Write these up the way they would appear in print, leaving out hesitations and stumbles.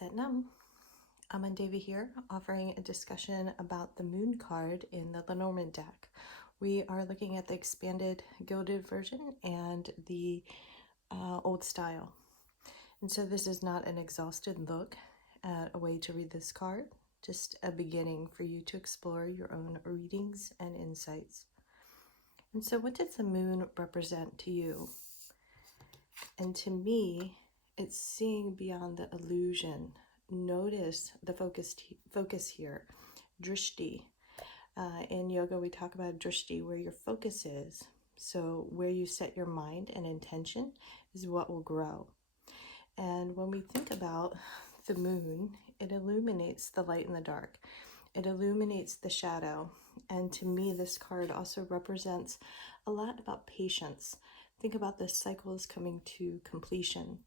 Satnam. Amandeva here, offering a discussion about the Moon card in the Lenormand deck. We are looking at the expanded gilded version and the old style. And so this is not an exhausted look at a way to read this card, just a beginning for you to explore your own readings and insights. And so what does the Moon represent to you? And to me, it's seeing beyond the illusion. Notice the focus here, drishti. In yoga, we talk about drishti, where your focus is. So where you set your mind and intention is what will grow. And when we think about the moon, it illuminates the light and the dark. It illuminates the shadow. And to me, this card also represents a lot about patience. Think about the cycles coming to completion.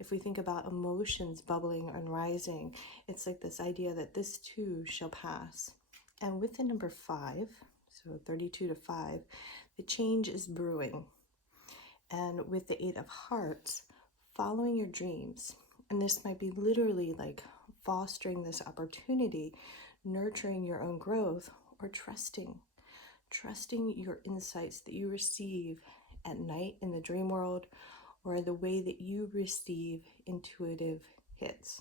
If we think about emotions bubbling and rising, it's like this idea that this too shall pass. And with the number 5, so 32 to 5, the change is brewing. And with the 8 of Hearts, following your dreams. And this might be literally like fostering this opportunity, nurturing your own growth, or trusting your insights that you receive at night in the dream world, or the way that you receive intuitive hits.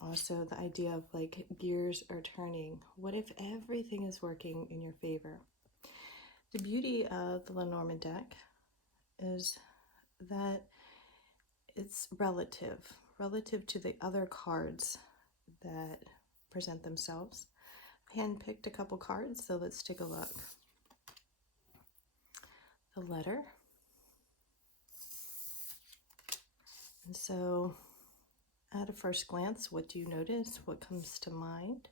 Also, the idea of like gears are turning. What if everything is working in your favor? The beauty of the Lenormand deck is that it's relative to the other cards that present themselves. I handpicked a couple cards, so let's take a look. The letter. And so at a first glance, what do you notice? What comes to mind?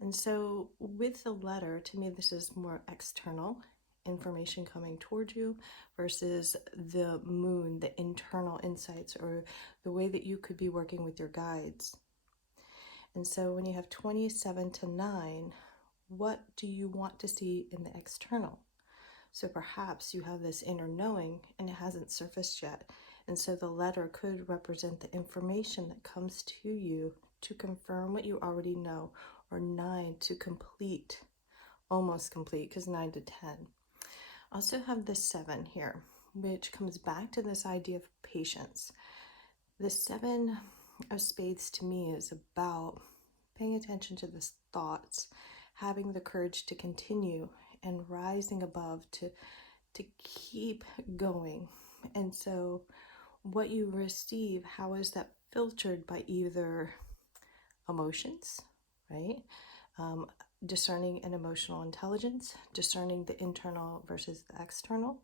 And so with the letter, to me, this is more external information coming toward you versus the moon, the internal insights, or the way that you could be working with your guides. And so when you have 27 to 9, what do you want to see in the external? So perhaps you have this inner knowing and it hasn't surfaced yet. And so the letter could represent the information that comes to you to confirm what you already know, or 9 to complete, almost complete, because 9 to 10. Also have the 7 here, which comes back to this idea of patience. The 7 of Spades to me is about paying attention to the thoughts, having the courage to continue, and rising above to keep going. And so what you receive, how is that filtered by either emotions, right? Discerning an emotional intelligence, discerning the internal versus the external,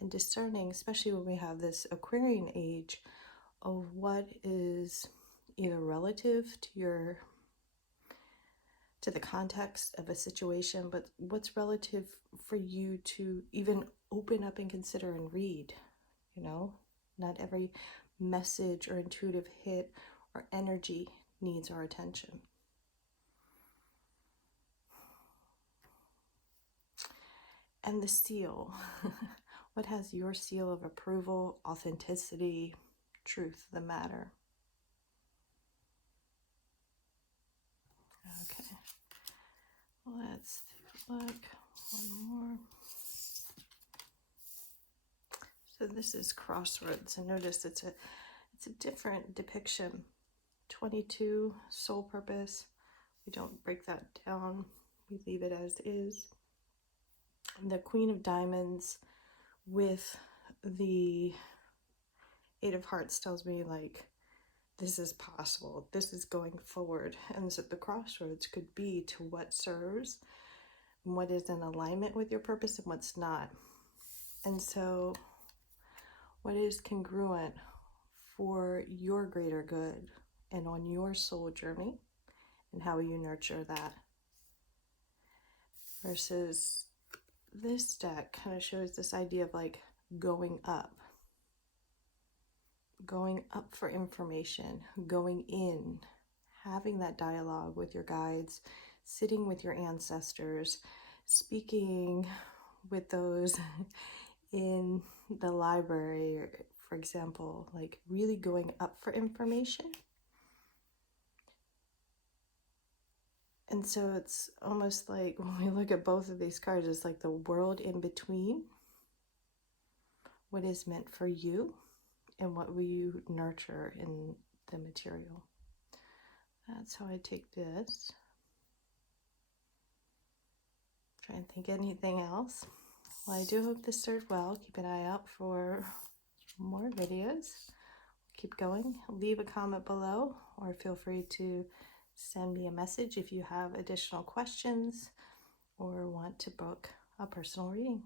and discerning, especially when we have this Aquarian age, of what is either relative to the context of a situation, but what's relative for you to even open up and consider and read. You know, not every message or intuitive hit or energy needs our attention. And the seal. What has your seal of approval, authenticity, truth, the matter? Okay. Let's take a look. One more. So this is Crossroads, and notice it's a different depiction. 22, soul purpose. We don't break that down. We leave it as is. The Queen of Diamonds with the 8 of Hearts tells me like this is possible. This is going forward. And so the crossroads could be to what serves, what is in alignment with your purpose, and what's not. And so what is congruent for your greater good and on your soul journey, and how will you nurture that? Versus this deck kind of shows this idea of like going up for information, going in, having that dialogue with your guides, sitting with your ancestors, speaking with those in the library, or, for example, like really going up for information. And so it's almost like when we look at both of these cards, it's like the world in between. What is meant for you and what will you nurture in the material. That's how I take this. Try and think anything else. Well, I do hope this served well. Keep an eye out for more videos. Keep going. Leave a comment below, or feel free to send me a message if you have additional questions or want to book a personal reading.